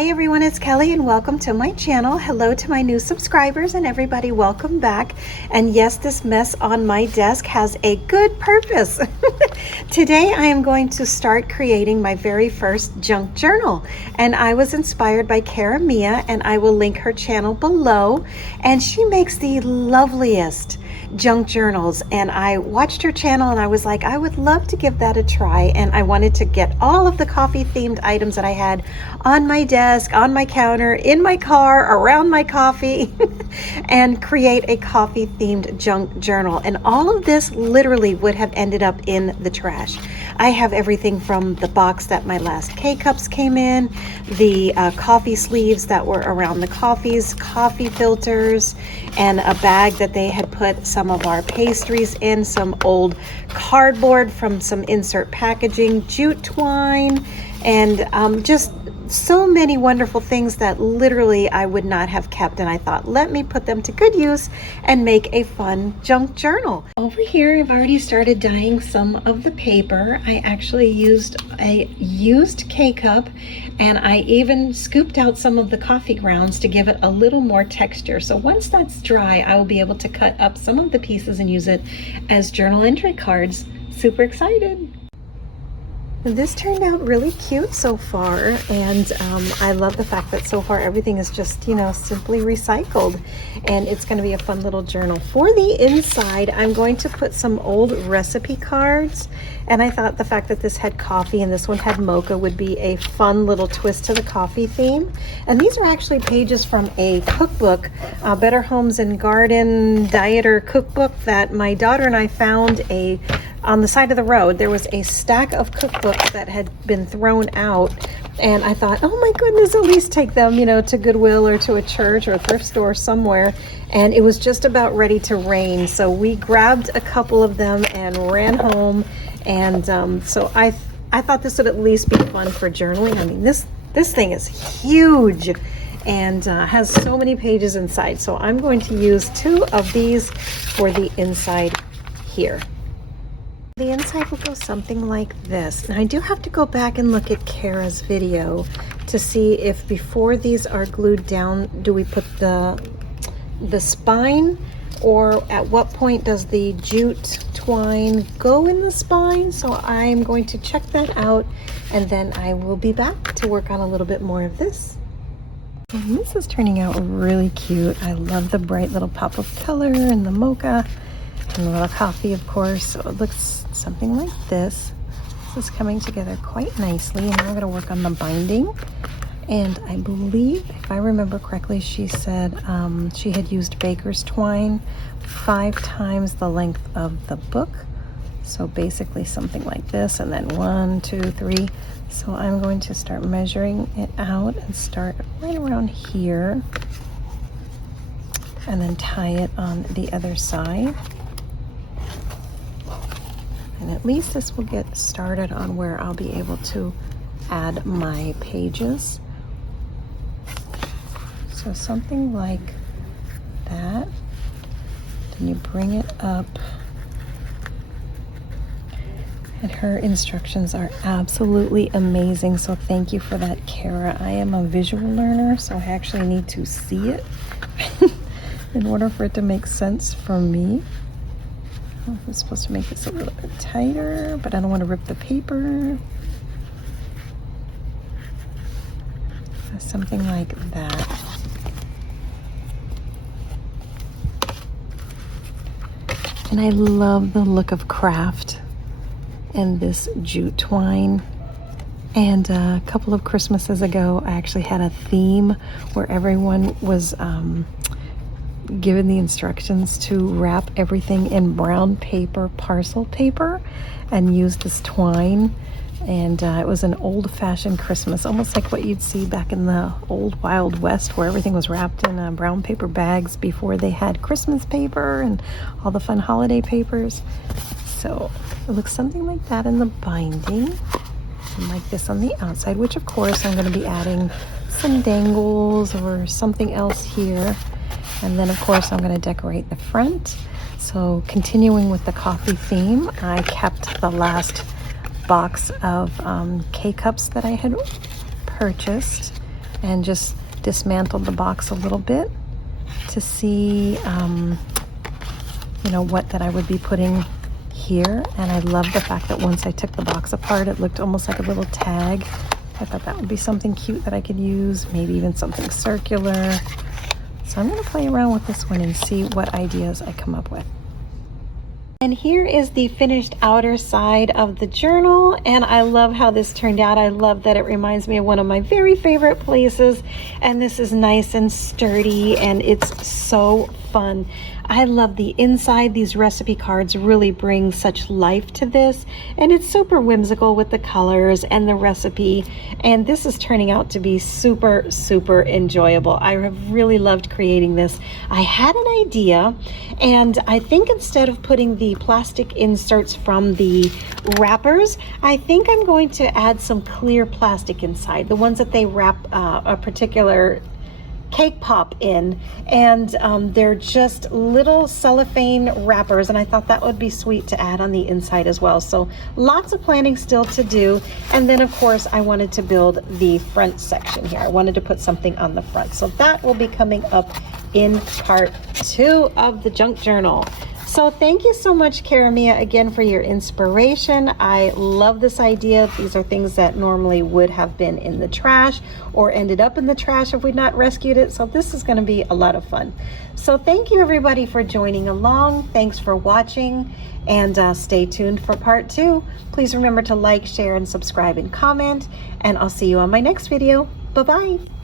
Hi everyone, it's Kelly and welcome to my channel. Hello to my new subscribers and everybody, welcome back. And yes, this mess on my desk has a good purpose. Today I am going to start creating my very first junk journal. And I was inspired by Cara Mia, and I will link her channel below. And she makes the loveliest junk journals, and I watched her channel and I was like, I would love to give that a try. And I wanted to get all of the coffee themed items that I had on my desk, on my counter, in my car, around my coffee and create a coffee themed junk journal. And all of this literally would have ended up in the trash. I have everything from the box that my last K-cups came in, the coffee sleeves that were around the coffees, coffee filters, and a bag that they had put some of our pastries in, some old cardboard from some insert packaging, jute twine, and just so many wonderful things that literally I would not have kept. And I thought, let me put them to good use and make a fun junk journal. Over here, I've already started dyeing some of the paper. I actually used a used K-cup, and I even scooped out some of the coffee grounds to give it a little more texture. So once that's dry, I will be able to cut up some of the pieces and use it as journal entry cards. Super excited. This turned out really cute so far, and I love the fact that so far everything is just, simply recycled, and it's going to be a fun little journal. For the inside, I'm going to put some old recipe cards, and I thought the fact that this had coffee and this one had mocha would be a fun little twist to the coffee theme. And these are actually pages from a cookbook, Better Homes and Garden Dieter cookbook that my daughter and I found on the side of the road. There was a stack of cookbooks that had been thrown out, and I thought, oh my goodness, at least take them, to Goodwill or to a church or a thrift store somewhere. And it was just about ready to rain, so we grabbed a couple of them and ran home. And so I thought this would at least be fun for journaling. I mean, this thing is huge and has so many pages inside, so I'm going to use 2 of these for the inside here. The inside will go something like this. Now I do have to go back and look at Cara's video to see if before these are glued down, do we put the spine, or at what point does the jute twine go in the spine? So I'm going to check that out, and then I will be back to work on a little bit more of this. And this is turning out really cute. I love the bright little pop of color and the mocha and a little coffee, of course. So it looks something like this. This is coming together quite nicely, and now I'm going to work on the binding. And I believe, if I remember correctly, she said she had used baker's twine 5 times the length of the book. So basically something like this, and then 1, 2, 3. So I'm going to start measuring it out and start right around here, and then tie it on the other side. And at least this will get started on where I'll be able to add my pages. So something like that. Then you bring it up. And her instructions are absolutely amazing. So thank you for that, Cara. I am a visual learner, so I actually need to see it in order for it to make sense for me. I'm supposed to make this a little bit tighter, but I don't want to rip the paper. Something like that. And I love the look of craft and this jute twine. And a couple of Christmases ago, I actually had a theme where everyone was given the instructions to wrap everything in brown paper, parcel paper, and use this twine. And it was an old-fashioned Christmas, almost like what you'd see back in the old Wild West, where everything was wrapped in brown paper bags before they had Christmas paper and all the fun holiday papers. So it looks something like that in the binding, and like this on the outside, which of course I'm going to be adding some dangles or something else here. And then of course I'm going to decorate the front. So continuing with the coffee theme, I kept the last box of K-cups that I had purchased, and just dismantled the box a little bit to see, you know, what that I would be putting here. And I love the fact that once I took the box apart, it looked almost like a little tag. I thought that would be something cute that I could use, maybe even something circular. So I'm going to play around with this one and see what ideas I come up with. And here is the finished outer side of the journal, and I love how this turned out. I love that it reminds me of one of my very favorite places, and this is nice and sturdy, and it's so fun. I love the inside. These recipe cards really bring such life to this, and it's super whimsical with the colors and the recipe, and this is turning out to be super, super enjoyable. I have really loved creating this. I had an idea, and I think instead of putting the plastic inserts from the wrappers, I think I'm going to add some clear plastic inside, the ones that they wrap a particular cake pop in, and they're just little cellophane wrappers, and I thought that would be sweet to add on the inside as well. So lots of planning still to do. And then of course I wanted to build the front section here. I wanted to put something on the front, so that will be coming up in part 2 of the junk journal. So thank you so much, Karamia, again for your inspiration. I love this idea. These are things that normally would have been in the trash or ended up in the trash if we'd not rescued it. So this is going to be a lot of fun. So thank you everybody for joining along. Thanks for watching, and stay tuned for part 2. Please remember to like, share, and subscribe and comment, and I'll see you on my next video. Bye-bye.